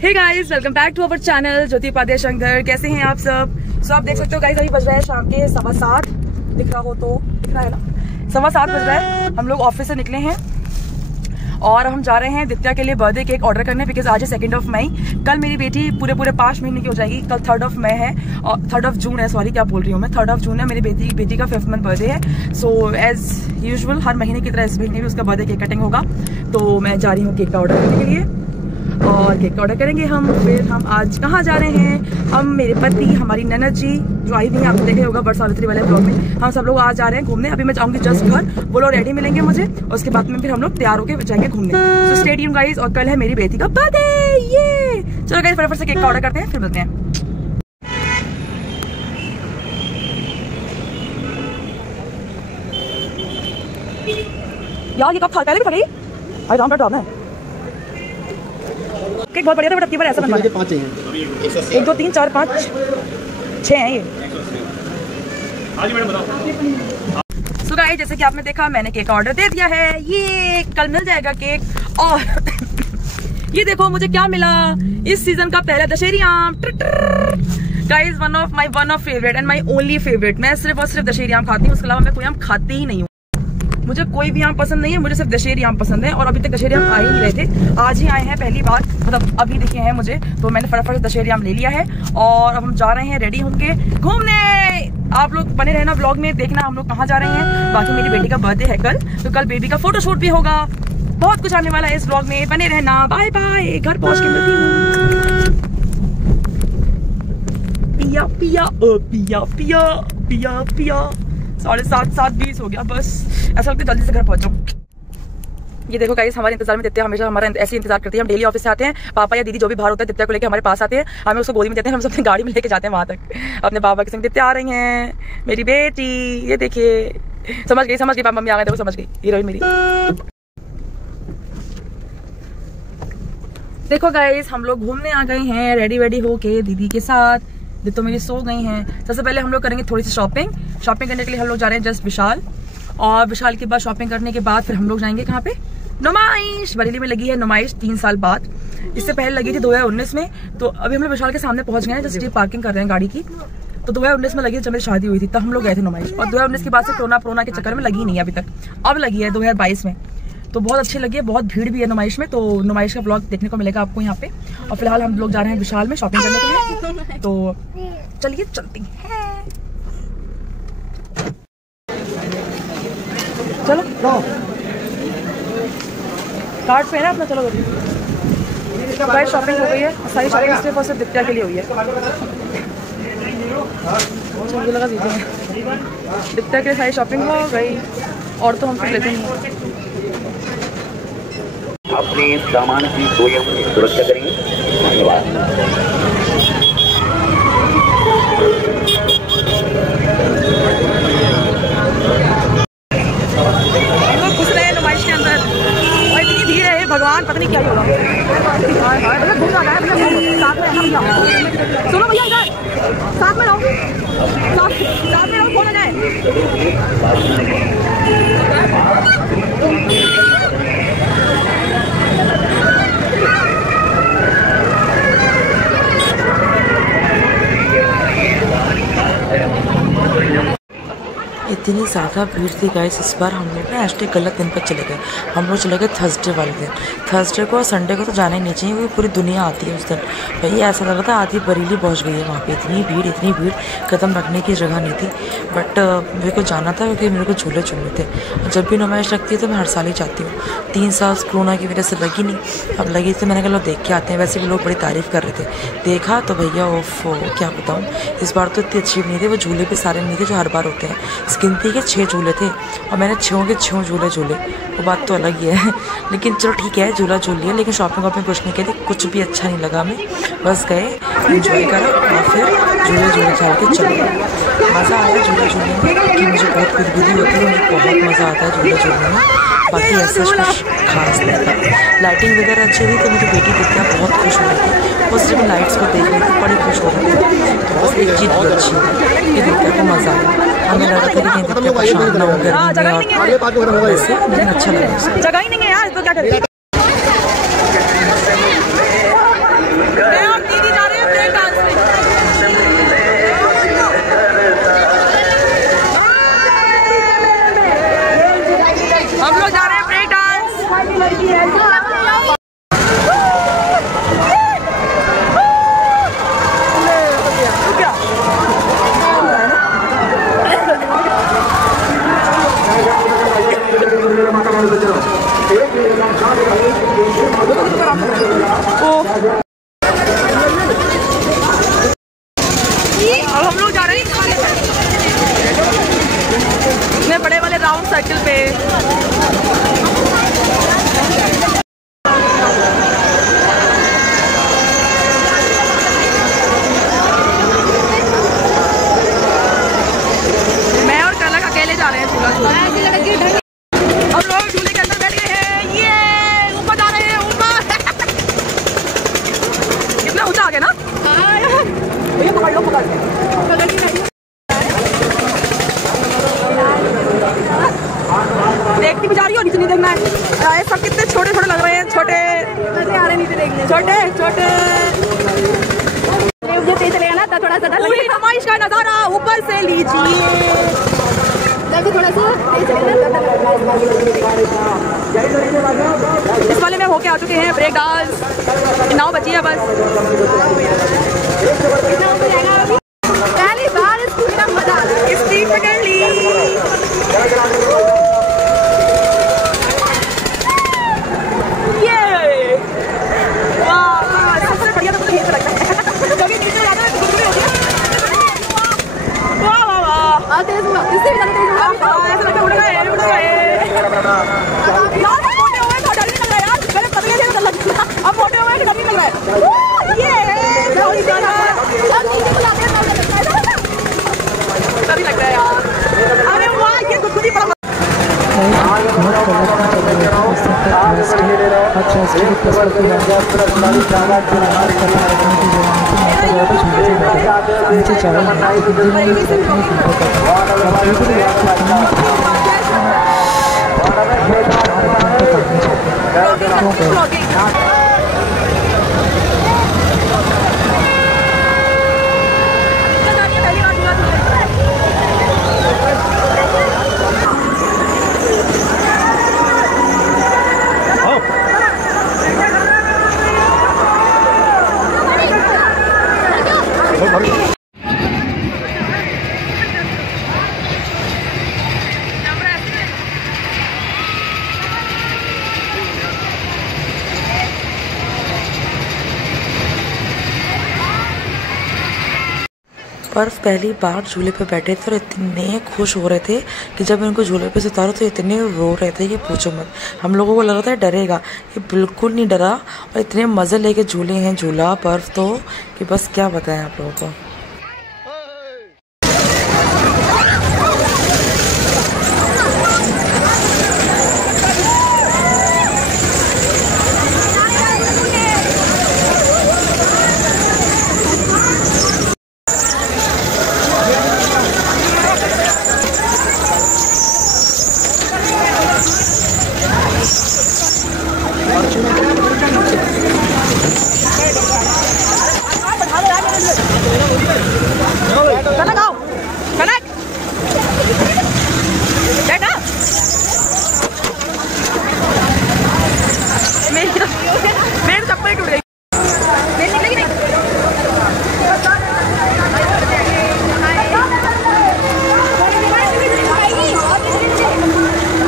Hey guys, welcome back to our channel Jyoti Upadhyay Shankar. कैसे हैं आप सब? सो आप देख सकते हो गाइस, अभी बज रहा है शाम के 7:15। दिख रहा हो तो दिख रहा है ना, 7:15 बज रहा है। हम लोग ऑफिस से निकले हैं और हम जा रहे हैं दित्या के लिए बर्थडे केक ऑर्डर करने, बिकॉज आज है 2 मई। कल मेरी बेटी पूरे 5 महीने की हो जाएगी। कल 3 मई है और 3 जून है, सॉरी क्या बोल रही हूँ मैं, 3 जून है मेरी बेटी का 5th मंथ बर्थडे है। सो एज यूजुअल हर महीने की तरह इस महीने भी उसका बर्थडे केक कटिंग होगा। तो मैं जा रही हूँ केक का ऑर्डर करने के लिए और केक का ऑर्डर करेंगे हम। फिर हम आज कहाँ जा रहे हैं? हम, मेरे पति, हमारी ननद जी जो आई हुई है, आपने देखे होगा बरसावित्री वाले ब्लॉग में, हम सब लोग आज जा रहे हैं घूमने। अभी मैं जाऊंगी जस्ट घर, वो लोग रेडी मिलेंगे मुझे और उसके बाद में फिर हम लोग तैयार होकर जाएंगे घूमने। So stay tuned guys. और कल है मेरी बेटी का बर्थडे। ये चलो गाइस फटाफट से केक का ऑर्डर करते हैं, फिर मिलते हैं। यार ये कब था? पहले भी था आई राम है केक, बहुत बढ़िया था, बट अब की बार ऐसा बनवाना है। 5 हैं, 1 2 3 4 5 6 हैं ये। सो गाइस, जैसे कि आपने देखा मैंने केक का ऑर्डर दे दिया है। ये कल मिल जाएगा केक। और ये देखो मुझे क्या मिला, इस सीजन का पहला दशहरी आम। Guys, one of favourite and my only favourite. मैं सिर्फ और सिर्फ दशहरी आम खाती हूँ, उसके अलावा मैं कोई आम खाती ही नहीं हूँ। मुझे कोई भी आम पसंद नहीं है, मुझे सिर्फ दशहरी आम पसंद है। और अभी तक दशहरी आम आ ही नहीं रहे थे, आज ही आए हैं पहली बार, मतलब अभी दिखे हैं मुझे, तो मैंने फटाफट से दशहरी आम ले लिया है। और अब हम जा रहे हैं रेडी होंगे घूमने। आप लोग बने रहना ब्लॉग में, देखना हम लोग कहाँ जा रहे हैं। बाकी मेरी बेटी का बर्थडे है कल, तो कल बेबी का फोटोशूट भी होगा। बहुत कुछ आने वाला है इस ब्लॉग में, बने रहना। Bye bye. घर पहुंच के मिलती हूँ। पिया पिया पिया पिया पिया पिया 7:20 हो गया, बस ऐसा लगता है जल्दी से घर पहुंच जाऊं। ये देखो गाइस, हमारे इंतजार में दित्या हमेशा हमारा ऐसे इंतजार करती है। हम डेली ऑफिस से आते हैं, पापा या दीदी जो भी बाहर होता है दित्या को लेकर हमारे पास आते हैं, हमें उसको गोदी में देते हैं, हम सब अपनी गाड़ी में लेके जाते हैं वहां तक अपने पापा के संग। दित्या आ रही हैं, मेरी बेटी, ये देखिए। समझ गई पापा मम्मी आ गए, देखो समझ गई हीरोइन मेरी। देखो गाइस, हम लोग घूमने आ गए हैं रेडी होके दीदी के साथ। तो मेरी सो गई हैं। सबसे पहले हम लोग करेंगे थोड़ी सी शॉपिंग करने के लिए हम लोग जा रहे हैं जस्ट विशाल। और विशाल के बाद शॉपिंग करने के बाद फिर हम लोग जाएंगे कहाँ पे? नुमाइश। बरेली में लगी है नुमाइश 3 साल बाद। इससे पहले लगी थी 2019 में। तो अभी हम लोग विशाल के सामने पहुंच गए हैं, जस्ट पार्किंग कर रहे हैं गाड़ी की। तो 2019 में लगी थी जब मेरी शादी हुई थी, तब हम लोग गए थे नुमाइश। और 2019 के बाद से कोरोना के चक्कर में लगी नहीं अभी तक, अब लगी है 2022 में। तो बहुत अच्छी लगी है, बहुत भीड़ भी है नुमाइश में। तो नुमाइश का ब्लॉग देखने को मिलेगा आपको यहाँ पे। और फिलहाल हम लोग जा रहे हैं विशाल में शॉपिंग करने के लिए, तो चलिए चलती हैं। चलो कार्ड पे है ना अपना, चलो भाई। शॉपिंग हो गई है, सारी शॉपिंग सिर्फ और सिर्फ दित्या के लिए हुई है। मुझे लगा दित्या के लिए सारी शॉपिंग हो गई, और तो हम कुछ लेते नहीं। अपने सामान की स्वयं सुरक्षा करेंगे। धन्यवाद। घुस रहे हैं नुमाइश के अंदर और इतनी भीड़ है, भगवान पता नहीं क्या होगा। घूम रहा है साथ में। सुनो भैया, इधर साथ में रहो, साथ में रहो, खोला जाए। इतनी ज़्यादा भीड़ थी गाइस इस बार। हम लोग ना एक्चुअली गलत दिन पर चले गए। हम लोग चले गए थर्सडे वाले दिन। थर्सडे को और संडे को तो जाना ही नहीं चाहिए, क्योंकि पूरी दुनिया आती है उस दिन। भाई ऐसा लग रहा था आधी बरेली पहुंच गई है वहाँ पे। इतनी भीड़, कदम रखने की जगह नहीं थी। बट मेरे को जाना था क्योंकि मेरे को झूले झूलने थे। जब भी नुमाइश लगती है तो मैं हर साल ही जाती हूँ। 3 साल कोरोना की वजह से लगी नहीं, अब लगी तो मैंने कहा लो देख के आते हैं। वैसे भी लोग बड़ी तारीफ़ कर रहे थे, देखा तो भैया ओफ क्या बताऊँ, इस बार तो इतनी अच्छी नहीं थे। वो झूले भी सारे नहीं थे जो हर बार होते हैं। गिनती के 6 झूले थे और मैंने 6 के 6 झूले झूले, वो बात तो अलग ही है। लेकिन चलो ठीक है, झूला झूल लिया। लेकिन शॉपिंग वॉपिंग कुछ नहीं करी, कुछ भी अच्छा नहीं लगा हमें। बस गए, एंजॉय करा और फिर झूले झाल के चले गए। मज़ा आया झूले झूलने में, क्योंकि मुझे बहुत गुदगुदी होती है, मुझे बहुत मज़ा आता है झूले झूलने में। बाकी ऐसा कुछ खास नहीं था। लाइटिंग वगैरह अच्छी थी, तो मेरी बेटी दित्या बहुत खुश हो रही थी। वो सिर्फ लाइट्स को देख रही थी, बड़ी खुश हो रही थी। तो बस एक चीज़ बहुत अच्छी है कि दित्या को मज़ा आया। हमें लगा था कि कहीं दित्या परेशान ना हो गर्मी में, और वैसे मुझे अच्छा लगा। जगह ही नहीं है यार, तो क्या करें। लड़की है। अब हम लोग जा रहे हैं इतने बड़े वाले राउंड सर्कल पे। मैं और कनक अकेले जा रहे हैं झूला झूलने। हम लोग झूले के अंदर बैठ गए हैं। ये ऊपर जा रहे हैं, ऊपर। कितना ऊंचा आ गया ना। भैया पकड़ लो, पकड़ देखती भी जा रही हो, नीचे नहीं देखना है। सब कितने छोटे छोटे लग रहे हैं, छोटे आ रहे नीचे देखने, छोटे छोटे। चलेगा ना थोड़ा सा नुमाइश का नजारा ऊपर से लीजिए। थोड़ा सा इस वाले में होके आ चुके हैं ब्रेक डांस। नाव बची है बस। पहली बार इसका मजा स्पीड पकड़ ली। सबसे बढ़िया तो मुझे यही लगता है। कभी नीचे जाता है गुदगुदी होती है। वाह वाह वाह, तेज हुआ, इससे भी ज्यादा तेज हुआ। ऐसा लगता है उड़ गए, उड़ गए। यार मोटे हुए तो डर नहीं लग रहा है यार, पहले पतले थे तो डर लगता था, अब मोटे हुए तो डर नहीं लग रहा है। ये थोड़ी ज्यादा नीचे को लाते हैं डर नहीं लग रहा है यार। अरे वाह, ये गुदगुदी बड़ा पर्व पहली बार झूले पे बैठे थे और इतने खुश हो रहे थे कि जब इनको झूले पे से उतारो तो इतने रो रहे थे कि पूछो मत। हम लोगों को लग रहा था डरेगा, ये बिल्कुल नहीं डरा और इतने मज़े लेके झूले हैं झूला पर्व तो कि बस क्या बताएं आप लोगों को।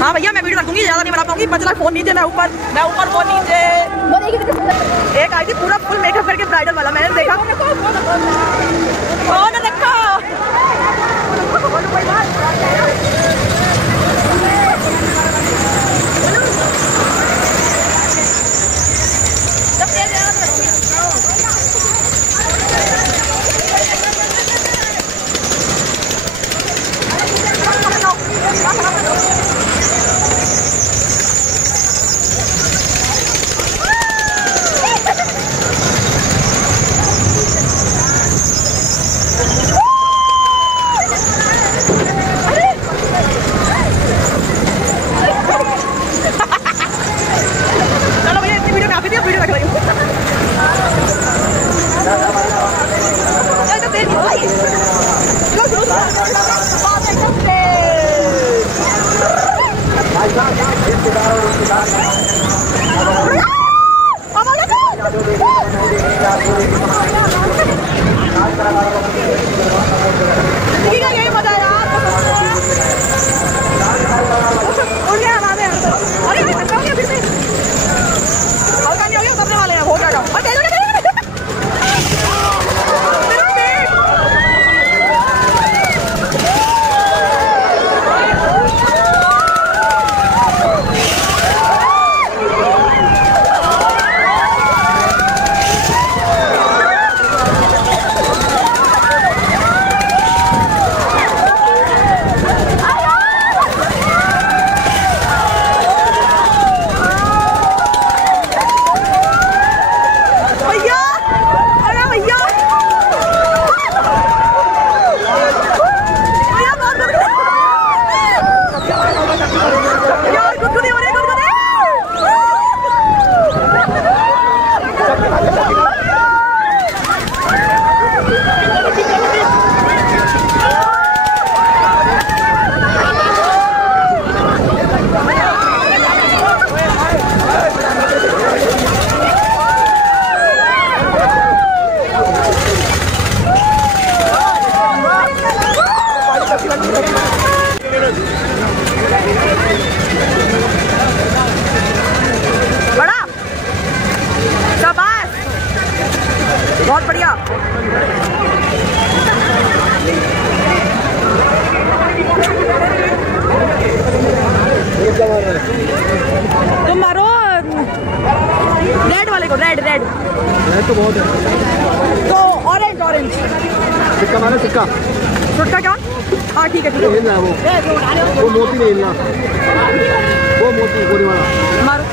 हाँ भैया मैं वीडियो रखूंगी, ज्यादा नहीं बना पाऊंगी। 5 लाख फोन नीचे, मैं ऊपर फोन नीचे। एक आई थी पूरा फुल मेकअप करके ब्राइडल वाला, मैंने देखा। यही मजा यार। उड़ गया हवा में। अरे हल्का हो गया फिर से। हल्का नहीं हो गया, उतरने वाले हैं, हो जाएगा। और तेज हो गया। बड़ा शाबाश, बहुत बढ़िया। तुम मारो रेड वाले को। रेड रेड तो बहुत है। तो ऑरेंज ऑरेंज सिक्का मारो, सिक्का छुटका क्या? हाँ ठीक है ठीक है। हिलना है वो मोती नहीं हिलना, वो मोती गोली वाला मारो।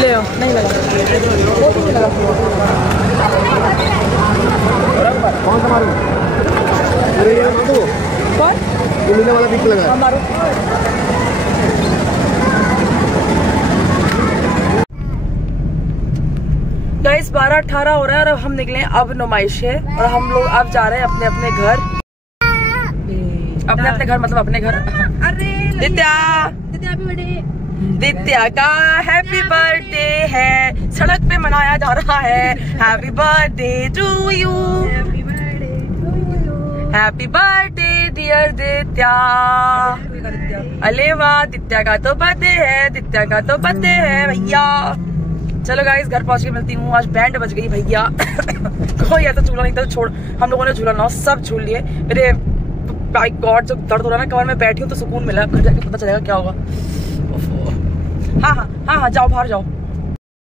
ले आओ, नहीं लगा। कौन सा मारूं? अरे ये मार दो। कौन? ये नीला वाला पिक लगा है। मारो। गाइस 12:18 हो रहा है और अब हम निकले हैं। अब नुमाइश है और हम लोग अब जा रहे हैं अपने अपने घर। अपने अपने घर मतलब अपने घर। दित्या दित्या का हैप्पी बर्थडे है, सड़क पे मनाया जा रहा है। Happy birthday to you, happy birthday dear Ditya. अरे वाह, दित्या का तो बर्थडे है, दित्या का तो बर्थडे है भैया। चलो गाइस घर पहुंच के मिलती हूँ। आज बैंड बज गई भैया। कोई ऐसा झूला नहीं था छोड़, हम लोगों ने झूला ना सब झूल लिए। मेरे बाई गॉड जब दर्द हो रहा है ना कमर में, बैठी हूँ तो सुकून मिला। घर जाके पता चलेगा क्या होगा। हाँ हाँ हाँ हाँ, जाओ बाहर जाओ।